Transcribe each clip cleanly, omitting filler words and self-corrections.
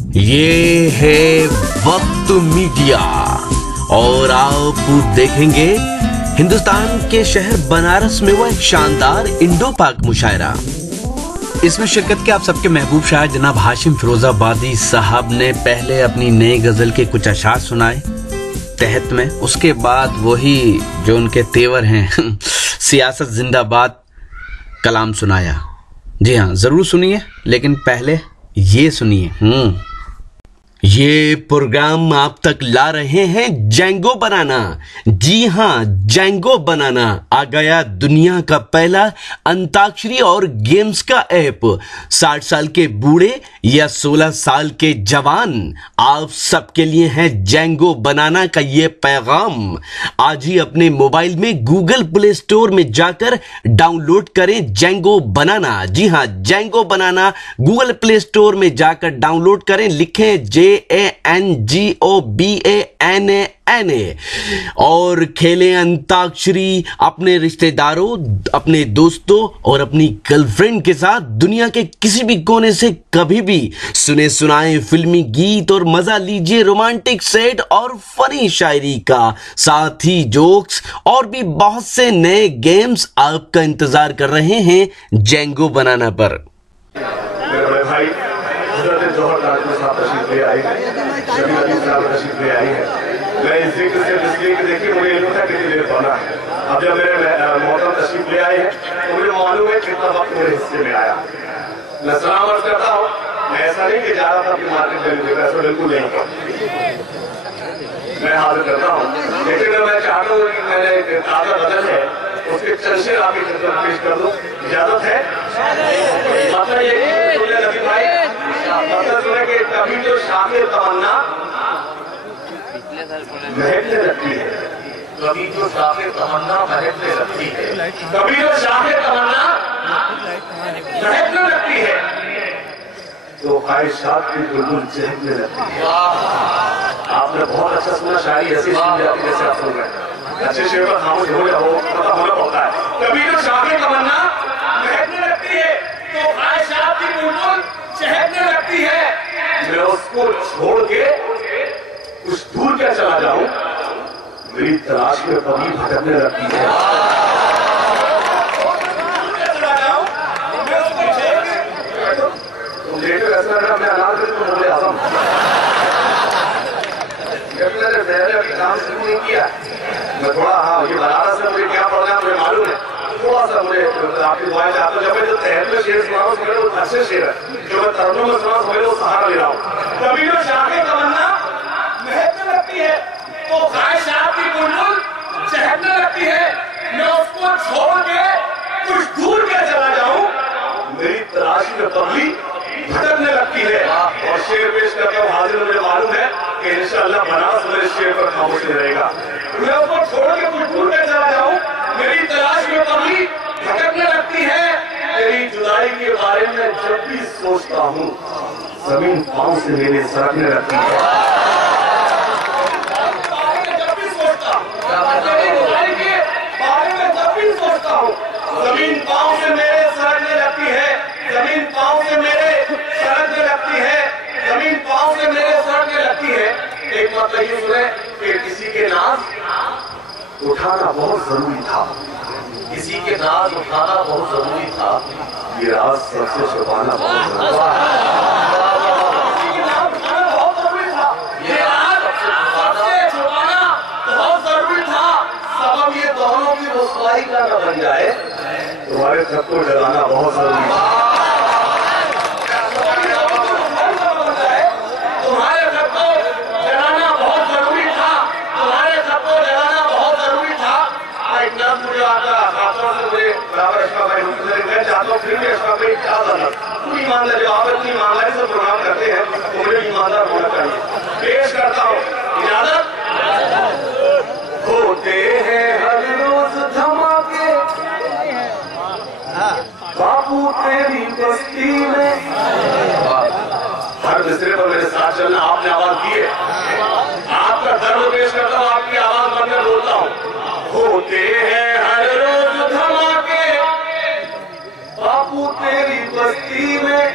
ये है वक्त मीडिया और आप देखेंगे हिंदुस्तान के शहर बनारस में हुआ एक शानदार इंडो पाक मुशायरा। इसमें शिरकत के आप सबके महबूब शायर जनाब हाशिम फिरोजाबादी साहब ने पहले अपनी नई गजल के कुछ अशार सुनाए तहत में, उसके बाद वही जो उनके तेवर हैं सियासत जिंदाबाद कलाम सुनाया। जी हाँ, जरूर सुनिए, लेकिन पहले ये सुनिए। ये प्रोग्राम आप तक ला रहे हैं जेंगो बनाना। जी हाँ, जेंगो बनाना आ गया दुनिया का पहला अंताक्षरी और गेम्स का ऐप। 60 साल के बूढ़े या 16 साल के जवान, आप सबके लिए है जेंगो बनाना का ये पैगाम। आज ही अपने मोबाइल में गूगल प्ले स्टोर में जाकर डाउनलोड करें जेंगो बनाना। जी हाँ, जेंगो बनाना गूगल प्ले स्टोर में जाकर डाउनलोड करें, लिखें JANGOBANANA और खेलें अंताक्षरी अपने रिश्तेदारों, अपने दोस्तों और अपनी गर्लफ्रेंड के साथ दुनिया के किसी भी कोने से कभी भी। सुने सुनाए फिल्मी गीत और मजा लीजिए रोमांटिक सेट और फनी शायरी का, साथ ही जोक्स और भी बहुत से नए गेम्स आपका इंतजार कर रहे हैं जेंगो बनाना पर। मैं इस जिक्र से इसलिए देखिए मुझे इल्म था कितनी देर पढ़ना है। अब जब मेरे मोहतरम तशरीफ ले आए हैं तो मुझे मालूम है कितना वक्त मेरे हिस्से में आया। मैं सलाम अर्ज करता हूँ। मैं ऐसा नहीं कि जा रहा था अपनी मार्केट में, ऐसा बिल्कुल नहीं। मैं हाजिर करता हूँ, लेकिन मैं चाहता हूँ कि मैंने ताज़ा गजल है उसके चंद शेर आपकी खिदमत पेश कर दूँ, इजाजत है? मतलब ये नबी भाई, मतलब कि कभी जो शामिल तमन्ना महकने लगती है, कभी जो शामिल तमन्ना महकने लगती है, कभी जो शामिल तमन्ना महकने लगती है, तो ख्वाहिशात की बुलबुल चहकने लगती है। आपने बहुत अच्छा सुना, शायरी ऐसी सुन जाती जैसे आप सुन रहे हैं। अच्छे शेर पर खामोश हो या हो मतलब होना पड़ता है। कभी जो शामिल तमन्ना महकने लगती है तो ख्वाहिशात की बुलबुल चहकने लगती है। मैं उसको छोड़ के कुछ दूर क्या चला जाऊं, मेरी तलाश में कभी भटकने लगती है। तुम देखो ऐसा लगा मैं अनाज में तो बोले आजम मैंने पहले अभी काम शुरू नहीं किया। मैं थोड़ा, हाँ, ये बनारस में मुझे क्या पढ़ना है मुझे मालूम है। थोड़ा सा मुझे आपकी दुआएं चाहता हूँ। जब मैं जो तहत में शेर सुना हूँ वो अच्छे शेर है, जो मैं तरनों में सुना हूँ वो सहारा ले रहा हूँ। कभी जो शाखें तमन्ना महकने लगती है तो ख्वाहिशात की बुलबुल चहकने लगती है। मैं उसको छोड़ के कुछ दूर क्या चला जाऊं, मेरी तलाशी में पगली भटकने लगती है। और शेर पेश करके हाजिर मुझे मालूम है कि इंशाअल्लाह बनारस मेरे शेर पर खामोश रहेगा। मैं उसको छोड़ के कुछ दूर क्या चला जाऊं, मेरी तलाश में पगली भटकने लगती है। तेरी जुदाई के बारे में जब भी सोचता हूँ, जमीन पांव से मेरे सरकने लगती है। जमीन पांव से मेरे सरकने लगती है, जमीन पांव से मेरे सरकने लगती है, जमीन पांव से मेरे सरकने लगती है। एक मतलब ये सुने कि किसी के नाज उठाना बहुत जरूरी था, किसी के नाज उठाना बहुत जरूरी था, ये राज सबसे छुपाना बहुत जरूरी था। किसी के नाज उठाना बहुत जरूरी था, ये राज सबसे छुपाना बहुत जरूरी था। सबब ये दोनों की रुसवाई का न बन जाए, तुम्हारे सब को डराना बहुत जरूरी था। तुम्हारे सब को डराना बहुत जरूरी था, तुम्हारे सब को डराना बहुत जरूरी था। एक नाम मुझे आता खासतौर से मुझे बराबर अशफाक भाई मैं चाहता हूँ फिर भी अशफाक भाई क्या करना, पूरी ईमानदारी, जो आप इतनी ईमानदारी से प्रोग्राम करते हैं तो मुझे ईमानदार होना चाहिए। पेश करता हूँ, इजाजत। होते हैं हर रोज धमाके बापू तेरी बस्ती में। हर मिसरे पर मेरे साथ चलना, आपने आवाज दी है, आपका दर्द पेश करता हूँ, आपकी आवाज बनकर बोलता हूँ। होते हैं हर रोज धमाके बापू तेरी बस्ती में,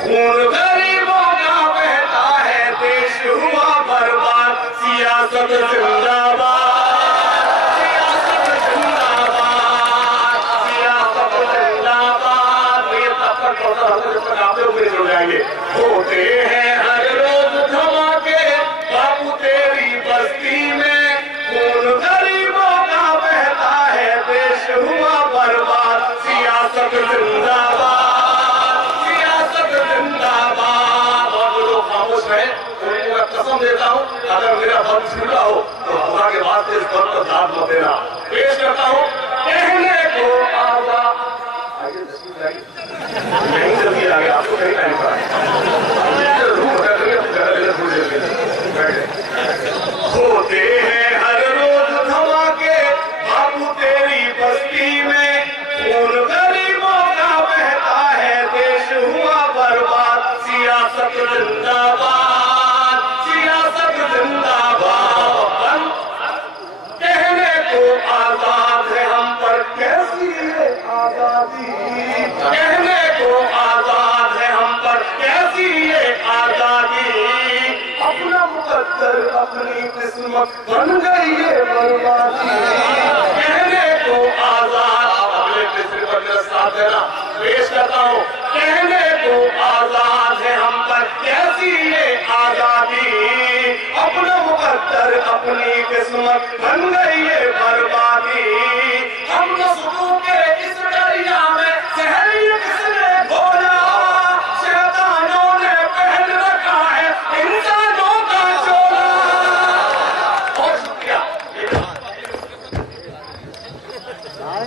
खून गरीबों का बहता सियासत जिंदाबाद, सियासत जिंदाबाद, सियासत जिंदाबाद। ये तब तक पढ़ता रहता जब तक आप लोग मेरे जुड़ जाएंगे। होते हैं हर रोज धमाके बापू तेरी बस्ती में, खून गरीबों का बहता है, देश हुआ बर्बाद। सियासत जिंदाबाद, सियासत जिंदाबाद। और जो लोग खामोश हैं उनको मैं कसम देता हूँ, अगर मेरा बम छूटा हो तो खुदा के वास्ते इस बम को दाद मत देना। पेश करता हूँ कहने को आवाज। नहीं जल्दी आ गया, आपको कहीं टाइम पड़ा। होते हैं हर रोज धमाके बापू तेरी बस्ती में, खून गरीबों का बहता है, देश हुआ बर्बाद। सियासत जिंदाबाद, सियासत जिंदाबाद। कहने को आजाद है हम पर कैसी है आजादी, कहने को आजाद है हम पर कैसी है आजादी। अपना मुकद्दर अपनी किस्मत बन गई है बर्बादी। कहने को आजाद, अपने किस्मत पर मेरा साथ देना। पेश करता हूँ कहने को आजाद है हम पर कैसी है आजादी। अपना मुकद्दर अपनी किस्मत बन गई है बर्बादी। हम नस्लों के इस दरिया में शहरी किसने घोला, शैतानों ने पहन रखा है इंसानों का चोला। बहुत शुक्रिया,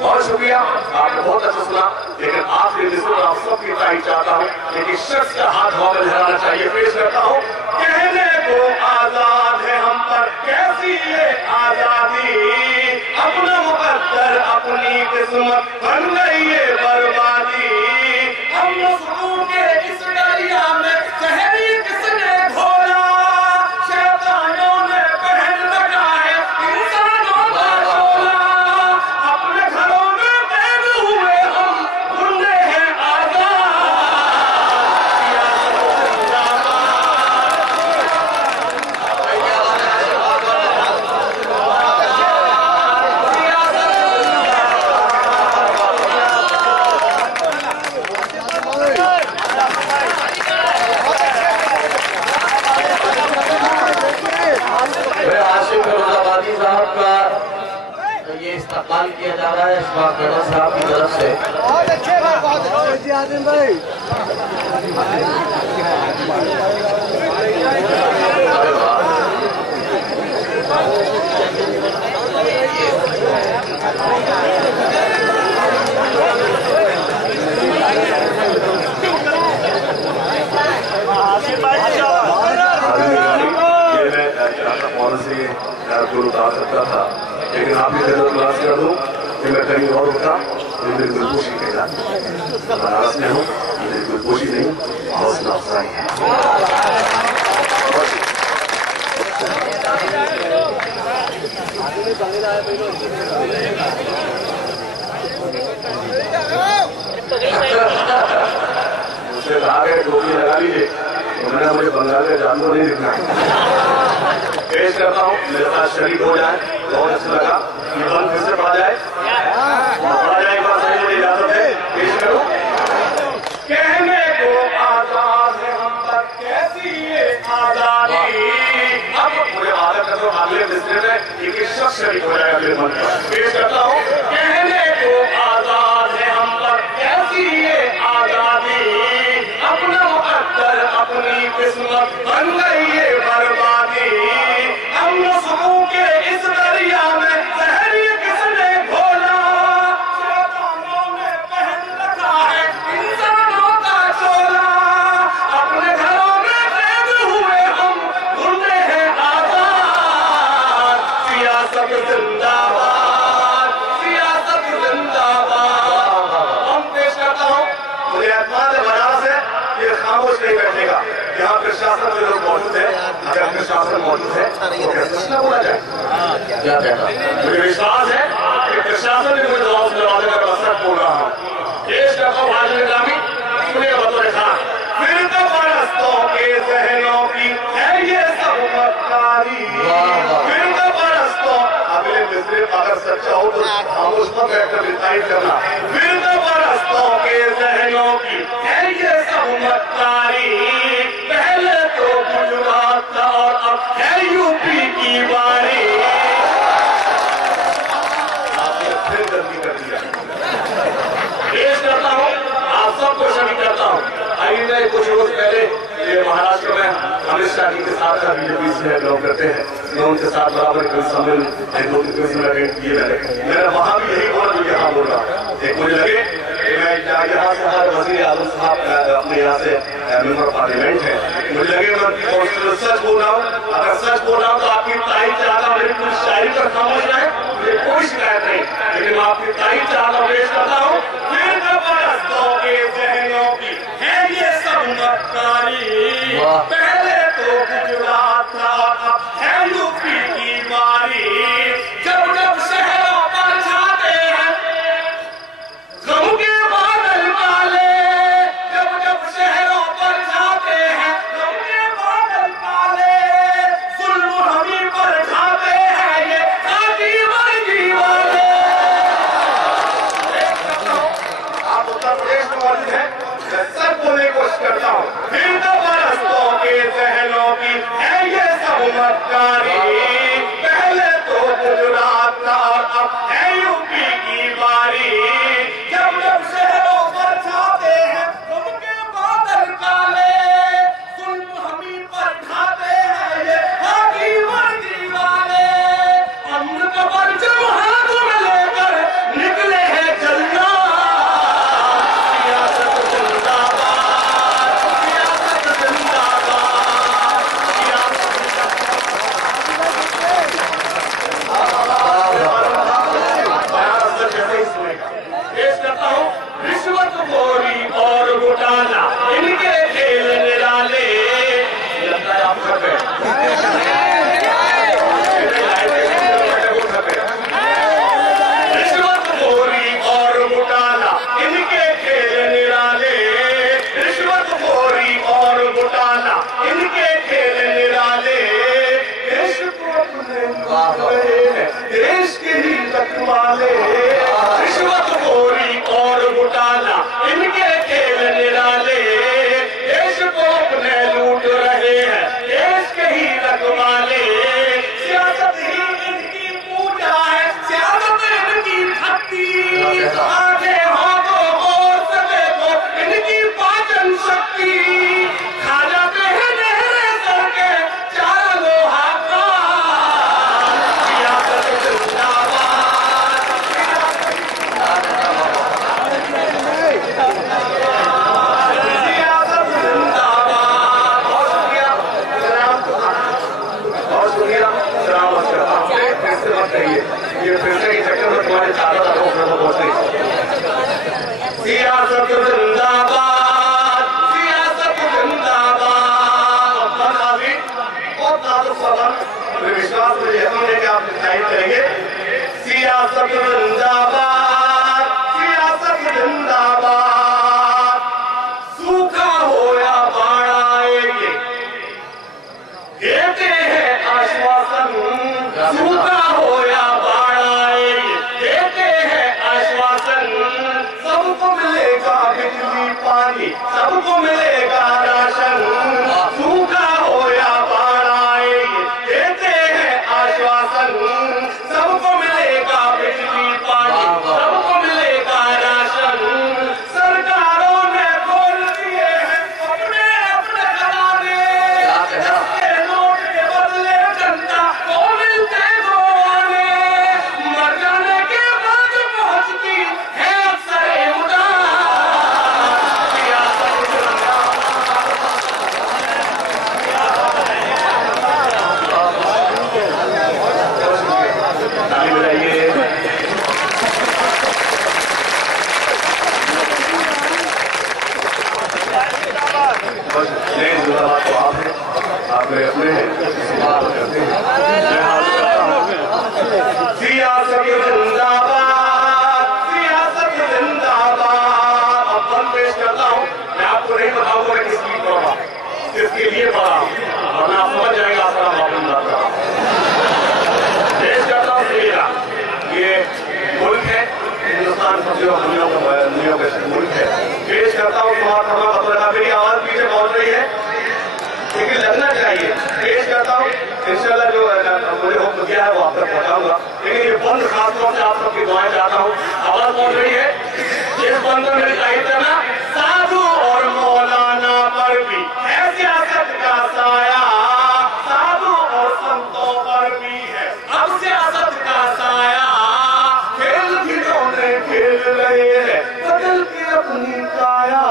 बहुत शुक्रिया, आपने बहुत अच्छा सुना। लेकिन आखिरी जिसको आप सबकी तारीफ चाहता हूँ, लेकिन शख्स का हाथ हवा में लहराना चाहिए। पेश करता हूँ कहने को आजाद है हम पर कैसी है आजादी। अपना मुकद्दर अपनी किस्मत बन गई है बर्बादी। हम नस्लों के इस दरिया में शहरी किसने घोला, शैतानों ने पहन रखा है इंसानों का चोला। अपने घरों में कैद हुए हम ढूंढे हैं आजाद। सियासत फिरोजाबादी साहब का ये इस्तेमाल किया जा रहा है अशफाक गढ़ा साहब की तरफ से। बहुत अच्छे जी आदिम भाई। गुरु उतार सकता था, लेकिन आप ही जरूर क्लास कर दूं कि मैं कहीं और होता तो मेरी गुलपोशी कहला। बनारस में हूँ, मेरी गुलपोशी नहीं हौसला अफजाई है। मुझसे कहा गया टोपी लगा लीजिए, उन्होंने मुझे बंगाल में जानवर नहीं दिखना। पेश करता हूँ, मेरे साथ शरीक हो जाए, बहुत अच्छा लगा। ये बंद फिर से पढ़ा जाए, पढ़ा जाए एक बार सही मुझे इजाजत है। पेश करूँ कहने को आजाद है हम पर कैसी ये आजादी। अब मुझे आदत है तो अगले मिसरे में एक शख्स शरीक हो जाएगा मेरे मन पर। पेश करता हूँ कहने को आजाद है हम पर कैसी ये आजादी। अपना मुकद्दर अपनी किस्मत बन गई है बर्बादी। हम नस्लों के इस दरिया में शहरी किसने घोला, शैतानों ने पहन रखा है इंसानों का चोला। अपने घरों में कैद हुए हम ढूंढे हैं आजाद। सियासत जिंदाबाद, सियासत जिंदाबाद। हम पेश करता हूँ, मुझे एतमाद है बनारस है, ये खामोश नहीं बैठेगा। यहाँ प्रशासन में लोग मौजूद है, अगर प्रशासन मौजूद है तो क्या बोला जाए। क्या कहना, मुझे विश्वास है कि प्रशासन ने मुझे जवाब दिलवाने का असर बोल रहा हूँ। पेश करता हूँ हाजिर निजामी, सुनिए बतौर खान। फिर तो परस्तों के जहनों की है ये सब मक्कारी। साइड करना। विरद परस्तों के जहनों की है ये सब मक्कारी, पहले तो गुजरात था और अब है यूपी की बारी। आपने फिर गलती कर दिया। पेश करता हूँ, आप सबको शरीक करता हूँ। आइए कुछ रोज पहले ये महाराष्ट्र में अमित शाह जी के साथ का बीजेपी से बिलोंग करते हैं, मैं उनके साथ बराबर सम्मेलन किए मैंने वहां भी यही बोला जो यहाँ बोल रहा। एक मुझे लगे कि मैं यहाँ से हर वज़ीर आज़म साहब अपने यहाँ से मेंबर पार्लियामेंट है, मुझे लगे मैं सच बोल रहा हूँ। अगर सच बोल रहा हूँ तो आपकी तारीफ चाहता हूँ, मेरी कुछ शायरी पर खामोश रहे, मुझे कोई शिकायत नहीं, लेकिन मैं आपकी तारीफ चाहता हूँ, पेश करता हूँ। फिर परस्तों के जहनों की है ये सब मक्कारी, पहले तो गुजरात था अब है यूपी की बारी। जब जब शहरों पर छाते हैं गम के बादल काले, जब जब शहरों पर छाते हैं गम के बादल काले, जुल्म हमी पर ढाते हैं ये साथी वर्गी वाले। आप उत्तर प्रदेश में मौजूद हैं, मैं सब बोलने की कोशिश करता हूँ। फिर तो परस्तों के जहनों की है ये सब मक्कारी, पहले तो गुजरात था और अब है यूपी की बारी। जब जब शहरों पर छाते हैं गम के बादल काले, जुल्म हमी पर ढाते हैं ये साथी वर्गी वाले। अमन का परचम हाथ में लेकर निकले हैं चलना, रिश्वतखोरी और घोटाला इनके खेल निराले। लगता है आप घर पे रिश्वतखोरी और घोटाला इनके खेल निराले, रिश्वतखोरी और घोटाला इनके खेल निराले। देश को अपने देश के ही रखवाले, रिश्वतखोरी और घोटाला इनके खेल निराले। देश को अपने लूट रहे हैं देश के ही रखवाले। सियासत ही इनकी पूजा है, सियासत इनकी भक्ति, आगे हाथों और सदे को इनकी पाचन शक्ति। खा जाते हैं नहरे सड़के चार लोहा का, सियासत जिंदाबाद। ये फिर से इस चक्कर में तुम्हारे चारों तरफ सियासत जिंदाबाद, सियासत जिंदाबाद। बहुत नाजुक सवाल, मुझे विश्वास मुझे यकीन है कि आप डिसाइड करेंगे। सियासत जिंदाबाद, सियासत जिंदाबाद। सूखा हो या बाढ़ आएगी देते हैं आश्वासन, सूखा हो या बाढ़ आएगी देते हैं आश्वासन। सबको मिलेगा बिजली पानी, सबको मिलेगा राशन। सूखा हो या बाढ़ आएगी देते हैं आश्वासन। सबको मिलेगा बिजली पानी, सबको मिलेगा राशन। सरकारों ने खोल दिए हैं अपने अपने खजाने, नोट के बदले जनता को मिलते दो आने। मर जाने के बाद पहुंचती है अक्सर उड़ान। सियासत ताली बजाइए। जिंदाबाद तो आप हैं, आप मेरे अपने हैं, बात करते हैं। मैं हाथ करता हूँ। सियासत जिंदाबाद, सियासत जिंदाबाद। अब बंद पेश करता हूँ। मैं आपको नहीं बताऊंगा मैं किसकी पढ़ा, किसके लिए पढ़ा, वरना आप समझ जाएगा आपका मामूल आता। पेश करता हूँ ये मुल्क है हिंदुस्तान मस्जिद और दुनिया के मुल्क है। पेश करता हूँ तुम्हारा मेरी आवाज पीछे पहुंच रही है लेकिन लगना चाहिए। पेश करता हूँ इंशाल्लाह जो मुझे हुक्म दिया है वो आप तक पहुंचाऊंगा, लेकिन ये बंद खासतौर से आप सबकी दुआएं चाहता हूँ। आवाज पहुंच रही है। जिस बंद में मेरी तारीफ करना, साधु और मौलाना पर भी है सियासत का साया, साधु और संतों पर भी है अब सियासत का साया। खेल खिलौने खेल रहे हैं बदल के अपनी काया,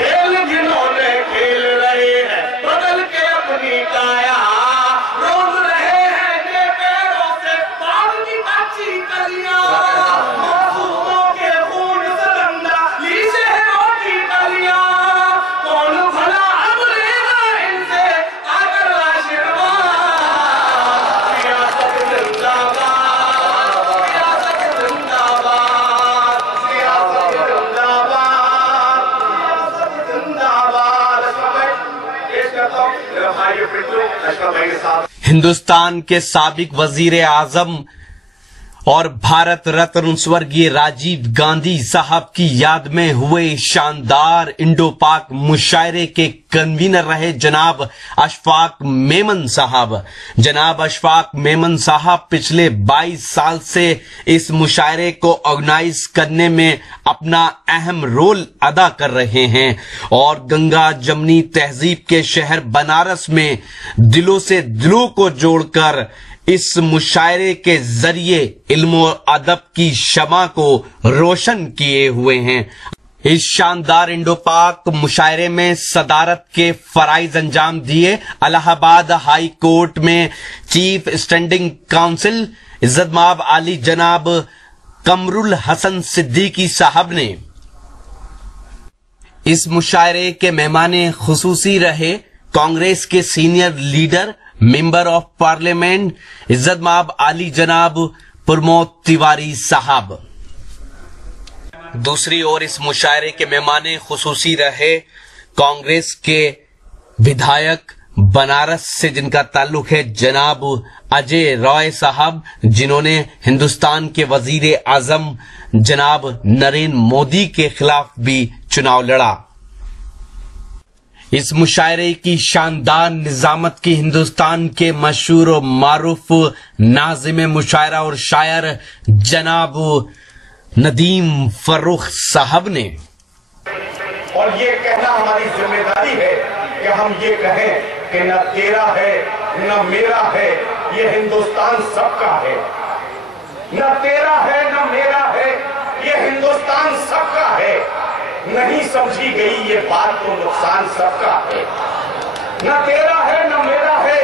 खेल खिलौने खेल रहे हैं बदल के अपनी काया। रोज रहे हैं ये पैरों से बाल की काची कलियां, मासूमों के खून से गंदा लीसे है रोटी कलियां। कौन भला अब लेगा इनसे आकर आशीर्वाद। सियासत जिंदाबाद, सियासत जिंदाबाद, सियासत जिंदाबाद, सियासत जिंदाबाद। लश्कर भाई पेश करता हूँ मेरा भाई पिंटू लश्कर भाई के साथ। हिंदुस्तान के साबिक वजीर आजम और भारत रत्न स्वर्गीय राजीव गांधी साहब की याद में हुए शानदार इंडो पाक मुशायरे के कन्वीनर रहे जनाब अशफाक मेमन साहब। जनाब अशफाक मेमन साहब पिछले 22 साल से इस मुशायरे को ऑर्गेनाइज करने में अपना अहम रोल अदा कर रहे हैं और गंगा जमनी तहजीब के शहर बनारस में दिलों से दिलों को जोड़कर इस मुशायरे के जरिए इल्म और अदब की शमा को रोशन किए हुए हैं। इस शानदार इंडो पाक मुशायरे में सदारत के फराइज अंजाम दिए इलाहाबाद हाई कोर्ट में चीफ स्टैंडिंग काउंसिल इज्जतमाब आली जनाब कमरुल हसन सिद्दीकी साहब ने। इस मुशायरे के मेहमान खुसूसी रहे कांग्रेस के senior leader member of parliament इज्जतमाब आली जनाब प्रमोद तिवारी साहब। दूसरी ओर इस मुशायरे के मेहमान खुसूसी रहे कांग्रेस के विधायक बनारस से जिनका ताल्लुक है जनाब अजय रॉय साहब, जिन्होंने हिंदुस्तान के वजीर आजम जनाब नरेंद्र मोदी के खिलाफ भी चुनाव लड़ा। इस मुशायरे की शानदार निजामत की हिंदुस्तान के मशहूर और मारूफ नाज़िम मुशायरा और शायर जनाब नदीम फर्रुख साहब ने। और ये कहना हमारी जिम्मेदारी है कि हम ये कहें कि न तेरा है न मेरा है, ये हिंदुस्तान सबका है। न तेरा है न मेरा है, ये हिंदुस्तान सबका है। नहीं समझी गई ये बात तो नुकसान सबका है। न तेरा है न मेरा है,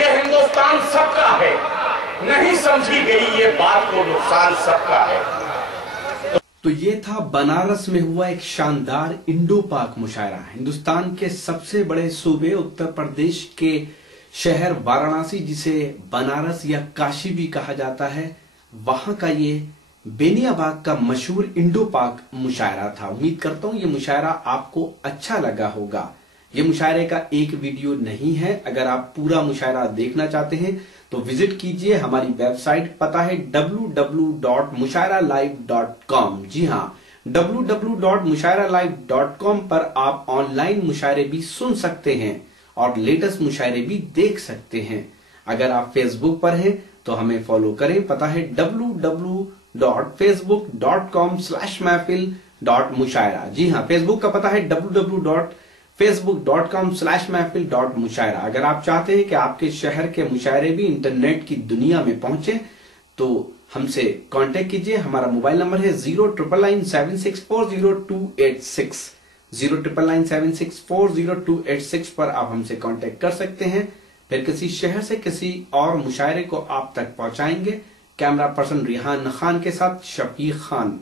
ये हिंदुस्तान सबका है। नहीं समझी गई ये बात तो नुकसान सबका है। तो ये था बनारस में हुआ एक शानदार इंडो पाक मुशायरा। हिंदुस्तान के सबसे बड़े सूबे उत्तर प्रदेश के शहर वाराणसी, जिसे बनारस या काशी भी कहा जाता है, वहां का ये बेनियाबाग का मशहूर इंडो पाक मुशायरा था। उम्मीद करता हूं ये मुशायरा आपको अच्छा लगा होगा। ये मुशायरे का एक वीडियो नहीं है, अगर आप पूरा मुशायरा देखना चाहते हैं तो विजिट कीजिए हमारी वेबसाइट, पता है www.mushairalive.com। जी हाँ, www.mushairalive.com पर आप ऑनलाइन मुशायरे भी सुन सकते हैं और लेटेस्ट मुशायरे भी देख सकते हैं। अगर आप फेसबुक पर हैं तो हमें फॉलो करें, पता है www.facebook.com/महफिल.मुशायरा। जी हाँ, फेसबुक का पता है www.facebook.com/महफिल.मुशायरा। अगर आप चाहते हैं कि आपके शहर के मुशायरे भी इंटरनेट की दुनिया में पहुंचे तो हमसे कांटेक्ट कीजिए। हमारा मोबाइल नंबर है 09997640286 09997640286 पर आप हमसे कांटेक्ट कर सकते हैं। फिर किसी शहर से किसी और मुशायरे को आप तक पहुंचाएंगे। कैमरा पर्सन रिहान खान के साथ शफीक खान।